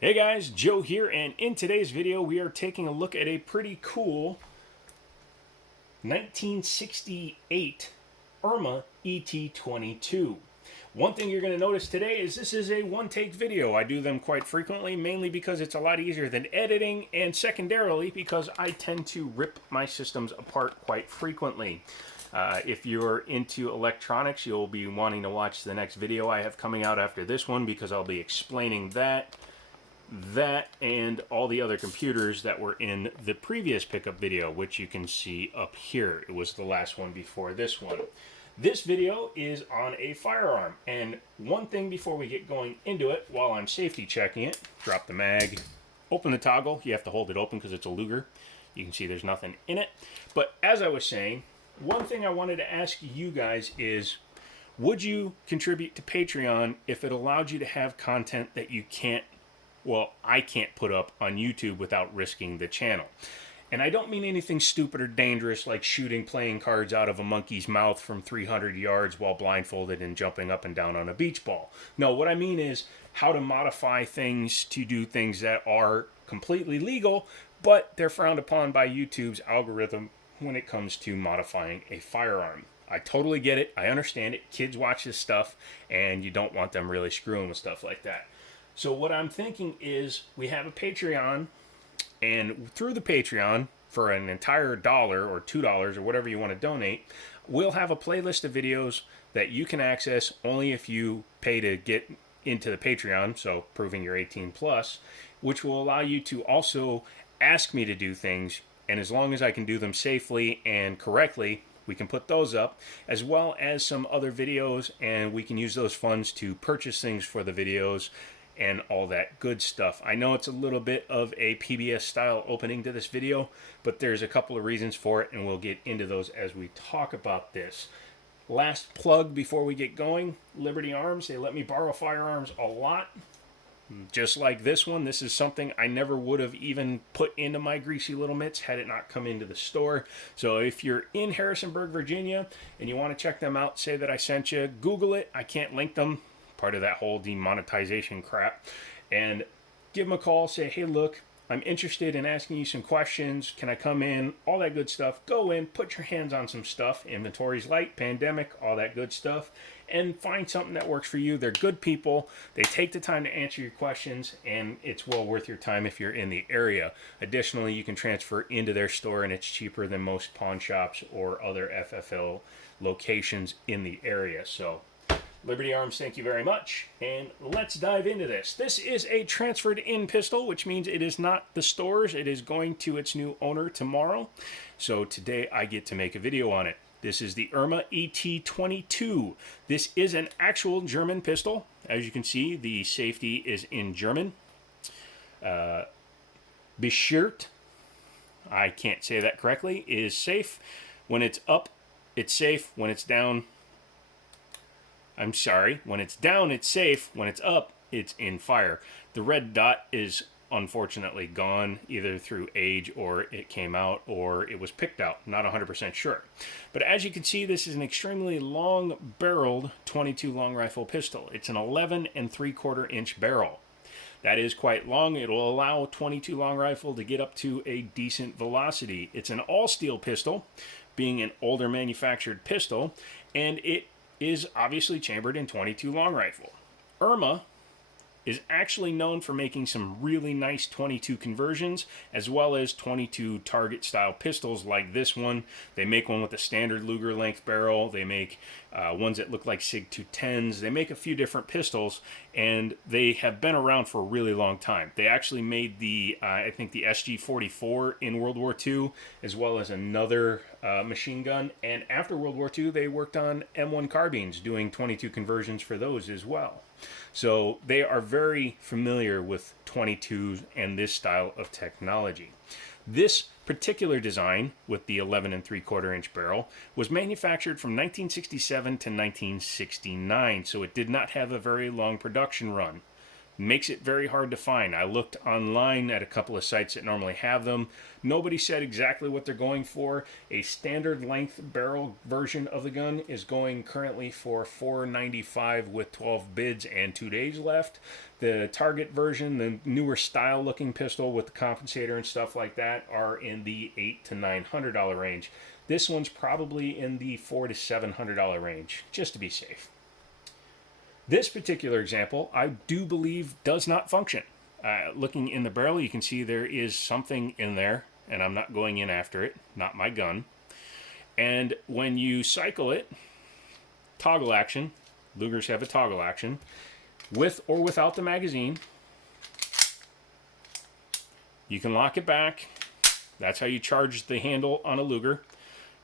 Hey guys, Joe here, and in today's video we are taking a look at a pretty cool 1968 ERMA ET22. One thing you're going to notice today is this is a one-take video. I do them quite frequently, mainly because it's a lot easier than editing, and secondarily because I tend to rip my systems apart quite frequently. If you're into electronics, you'll be wanting to watch the next video I have coming out after this one because I'll be explaining that and all the other computers that were in the previous pickup video, which you can see up here. It was the last one before this one. This video is on a firearm, and one thing before we get going into it, while I'm safety checking it, drop the mag, open the toggle. You have to hold it open because it's a Luger. You can see there's nothing in it. But as I was saying, one thing I wanted to ask you guys is, would you contribute to Patreon if it allowed you to have content that you can't, well, I can't put up on YouTube without risking the channel? And I don't mean anything stupid or dangerous like shooting playing cards out of a monkey's mouth from 300 yards while blindfolded and jumping up and down on a beach ball. No, what I mean is how to modify things to do things that are completely legal, but they're frowned upon by YouTube's algorithm when it comes to modifying a firearm. I totally get it. I understand it. Kids watch this stuff, and you don't want them really screwing with stuff like that. So what I'm thinking is we have a Patreon, and through the Patreon, for an entire $1 or $2 or whatever you want to donate, we'll have a playlist of videos that you can access only if you pay to get into the Patreon, so proving you're 18 plus, which will allow you to also ask me to do things, and as long as I can do them safely and correctly, we can put those up, as well as some other videos, and we can use those funds to purchase things for the videos and all that good stuff. I know it's a little bit of a PBS style opening to this video, but there's a couple of reasons for it, and we'll get into those as we talk about this. Last plug before we get going, Liberty Arms. They let me borrow firearms a lot. Just like this one, this is something I never would have even put into my greasy little mitts had it not come into the store. So if you're in Harrisonburg, Virginia, and you want to check them out, say that I sent you, Google it. I can't link them, part of that whole demonetization crap, and give them a call. Say, hey, look, I'm interested in asking you some questions. Can I come in? All that good stuff. Go in, put your hands on some stuff. Inventory's light, pandemic, all that good stuff, and find something that works for you. They're good people. They take the time to answer your questions, and it's well worth your time if you're in the area. Additionally, you can transfer into their store, and it's cheaper than most pawn shops or other FFL locations in the area. So Liberty Arms, thank you very much, and let's dive into this. This is a transferred in pistol, which means it is not the store's. It is going to its new owner tomorrow, so today I get to make a video on it. This is the ERMA ET22. This is an actual German pistol. As you can see, the safety is in German. Beschert, I can't say that correctly, is safe. When it's up, it's safe. When it's down, when it's down, it's safe. When it's up, it's in fire. The red dot is unfortunately gone, either through age or it came out or it was picked out. Not 100% sure. But as you can see, this is an extremely long-barreled 22 long rifle pistol. It's an 11 3/4 inch barrel. That is quite long. It will allow a 22 long rifle to get up to a decent velocity. It's an all-steel pistol, being an older manufactured pistol, and it is obviously chambered in 22 long rifle. ERMA is actually known for making some really nice 22 conversions, as well as 22 target style pistols like this one. They make one with a standard Luger length barrel. They make ones that look like SIG 210s. They make a few different pistols, and they have been around for a really long time. They actually made the, I think the SG-44 in World War II, as well as another machine gun. And after World War II, they worked on M1 carbines, doing 22 conversions for those as well. So they are very familiar with 22s and this style of technology. This particular design with the 11 3/4 inch barrel was manufactured from 1967 to 1969, so it did not have a very long production run. Makes it very hard to find. I looked online at a couple of sites that normally have them. Nobody said exactly what they're going for. A standard length barrel version of the gun is going currently for $495 with 12 bids and 2 days left. The Target version, the newer style looking pistol with the compensator and stuff like that, are in the $800 to $900 range. This one's probably in the $400 to $700 range, just to be safe. This particular example, I do believe, does not function. Looking in the barrel, you can see there is something in there, and I'm not going in after it, not my gun. And when you cycle it, toggle action, Lugers have a toggle action, with or without the magazine, you can lock it back. That's how you charge the handle on a Luger.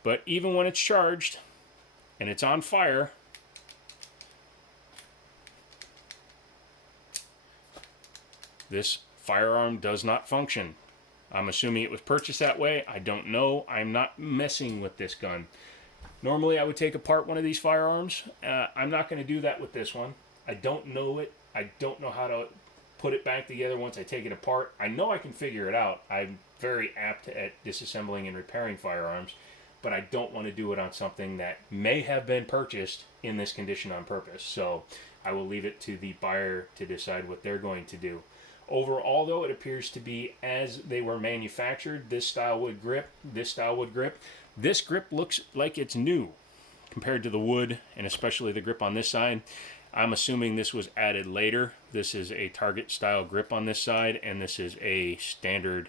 But even when it's charged and it's on fire, this firearm does not function. I'm assuming it was purchased that way. I don't know. I'm not messing with this gun. Normally I would take apart one of these firearms. I'm not going to do that with this one. I don't know it. I don't know how to put it back together once I take it apart. I know I can figure it out. I'm very apt at disassembling and repairing firearms, but I don't want to do it on something that may have been purchased in this condition on purpose. So I will leave it to the buyer to decide what they're going to do. Overall, though, it appears to be as they were manufactured. This style wood grip, this style wood grip. This grip looks like it's new compared to the wood, and especially the grip on this side. I'm assuming this was added later. This is a Target style grip on this side, and this is a standard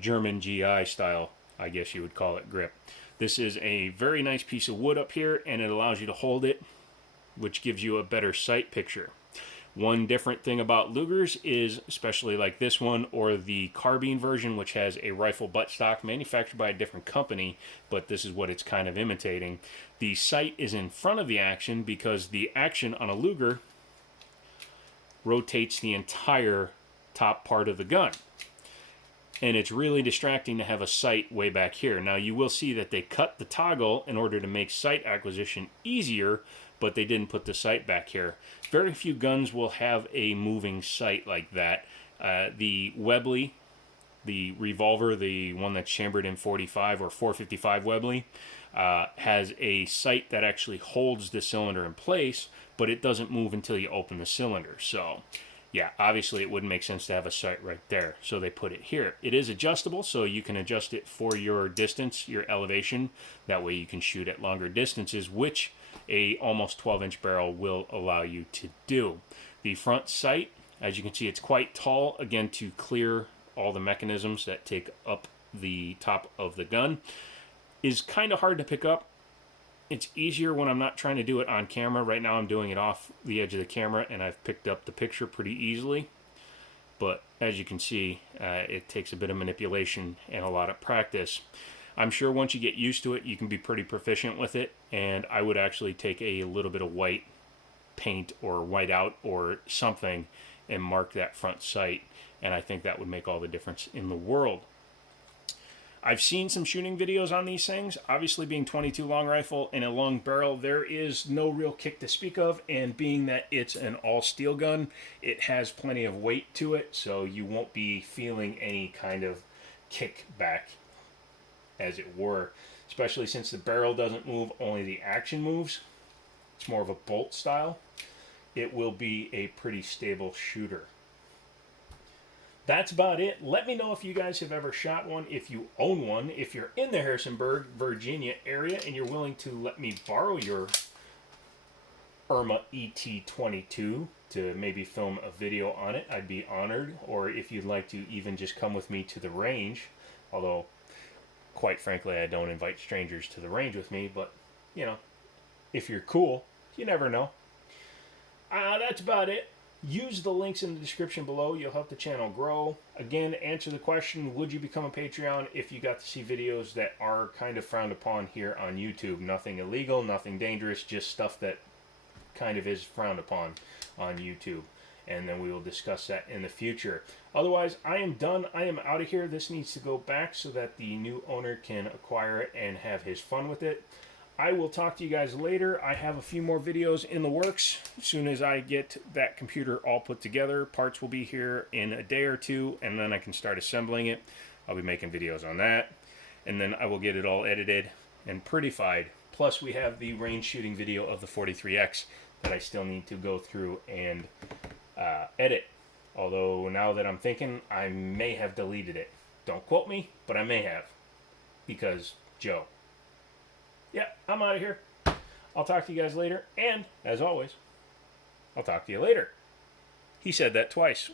German GI style, I guess you would call it, grip. This is a very nice piece of wood up here, and it allows you to hold it, which gives you a better sight picture. One different thing about Lugers is, especially like this one or the carbine version, which has a rifle buttstock manufactured by a different company, but this is what it's kind of imitating. The sight is in front of the action because the action on a Luger rotates the entire top part of the gun. And it's really distracting to have a sight way back here. Now you will see that they cut the toggle in order to make sight acquisition easier, but they didn't put the sight back here. Very few guns will have a moving sight like that. The Webley, the revolver, the one that's chambered in 45 or 455 Webley, has a sight that actually holds the cylinder in place, but it doesn't move until you open the cylinder. So yeah, obviously it wouldn't make sense to have a sight right there, so they put it here. It is adjustable, so you can adjust it for your distance, your elevation. That way you can shoot at longer distances, which a almost 12-inch barrel will allow you to do. The front sight, as you can see, it's quite tall, again, to clear all the mechanisms that take up the top of the gun. Is kind of hard to pick up. It's easier when I'm not trying to do it on camera. Right now I'm doing it off the edge of the camera, and I've picked up the picture pretty easily. But as you can see, it takes a bit of manipulation and a lot of practice. I'm sure once you get used to it, you can be pretty proficient with it, and I would actually take a little bit of white paint or white out or something and mark that front sight, and I think that would make all the difference in the world. I've seen some shooting videos on these things. Obviously, being 22 long rifle and a long barrel, there is no real kick to speak of, and being that it's an all steel gun, it has plenty of weight to it, so you won't be feeling any kind of kickback, as it were, especially since the barrel doesn't move, only the action moves. It's more of a bolt style. It will be a pretty stable shooter. That's about it. Let me know if you guys have ever shot one, if you own one, if you're in the Harrisonburg, Virginia area and you're willing to let me borrow your ERMA ET22 to maybe film a video on it, I'd be honored. Or if you'd like to even just come with me to the range, although quite frankly I don't invite strangers to the range with me, but you know, if you're cool, you never know. That's about it. Use the links in the description below. You'll help the channel grow. Again, answer the question, would you become a Patreon if you got to see videos that are kind of frowned upon here on YouTube? Nothing illegal, nothing dangerous, just stuff that kind of is frowned upon on YouTube. And then we will discuss that in the future. Otherwise, I am done. I am out of here. This needs to go back so that the new owner can acquire it and have his fun with it. I will talk to you guys later. I have a few more videos in the works. As soon as I get that computer all put together, parts will be here in a day or two, and then I can start assembling it. I'll be making videos on that, and then I will get it all edited and prettified. Plus, we have the range shooting video of the 43X that I still need to go through and edit. Although, now that I'm thinking, I may have deleted it. Don't quote me, but I may have. Because Joe. Yeah, I'm out of here. I'll talk to you guys later. And, as always, I'll talk to you later. He said that twice.